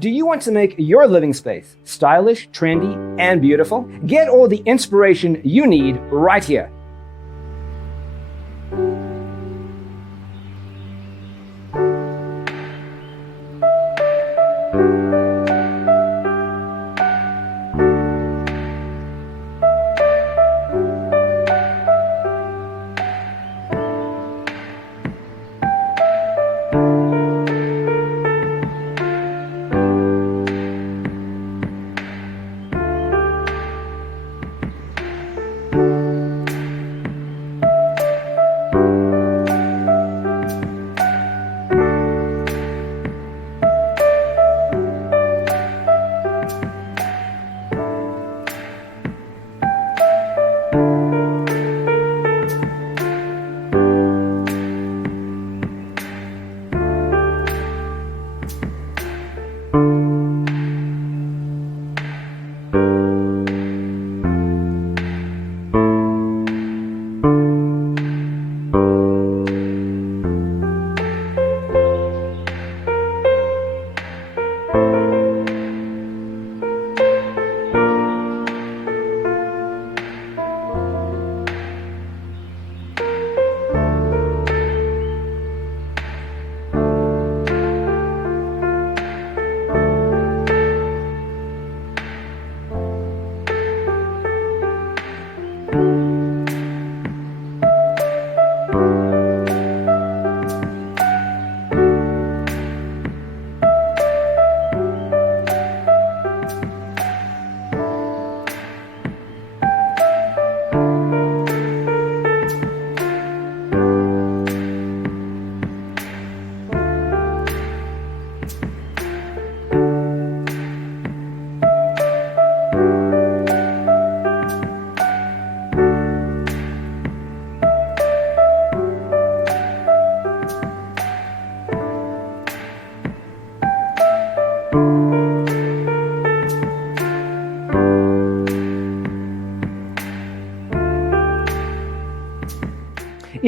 Do you want to make your living space stylish, trendy, and beautiful? Get all the inspiration you need right here.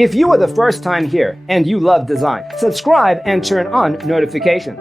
If you are the first time here and you love design, subscribe and turn on notifications.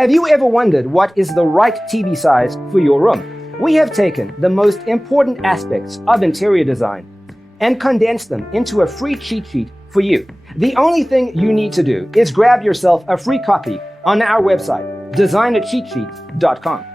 Have you ever wondered what is the right TV size for your room? We have taken the most important aspects of interior design and condensed them into a free cheat sheet for you. The only thing you need to do is grab yourself a free copy on our website, designercheatsheet.com.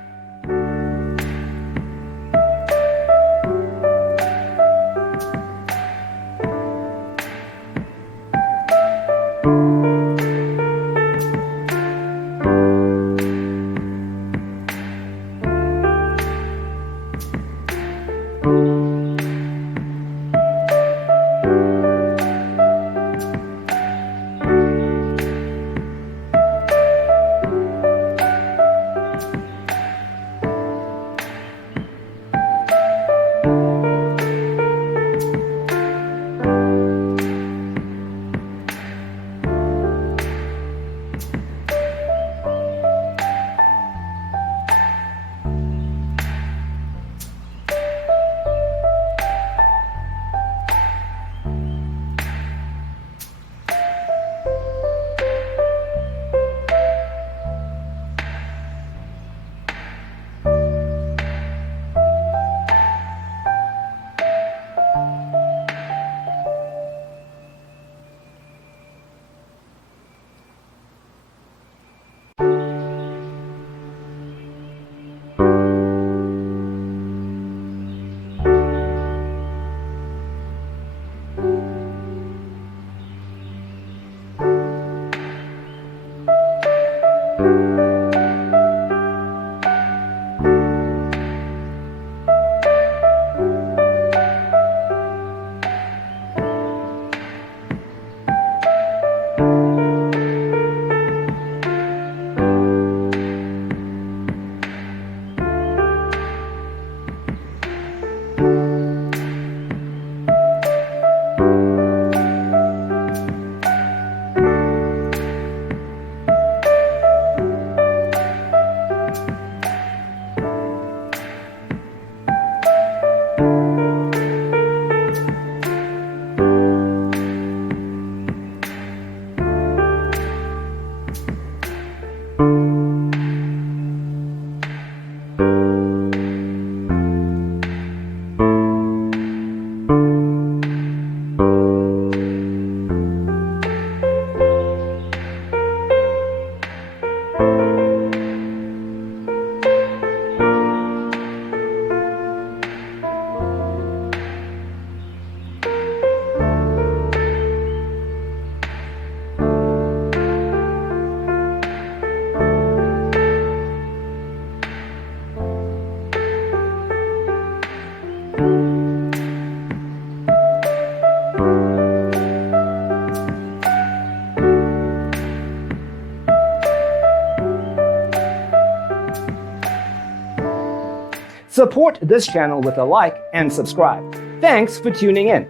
Support this channel with a like and subscribe. Thanks for tuning in.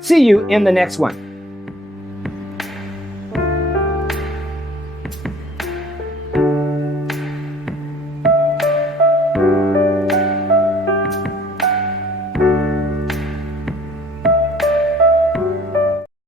See you in the next one.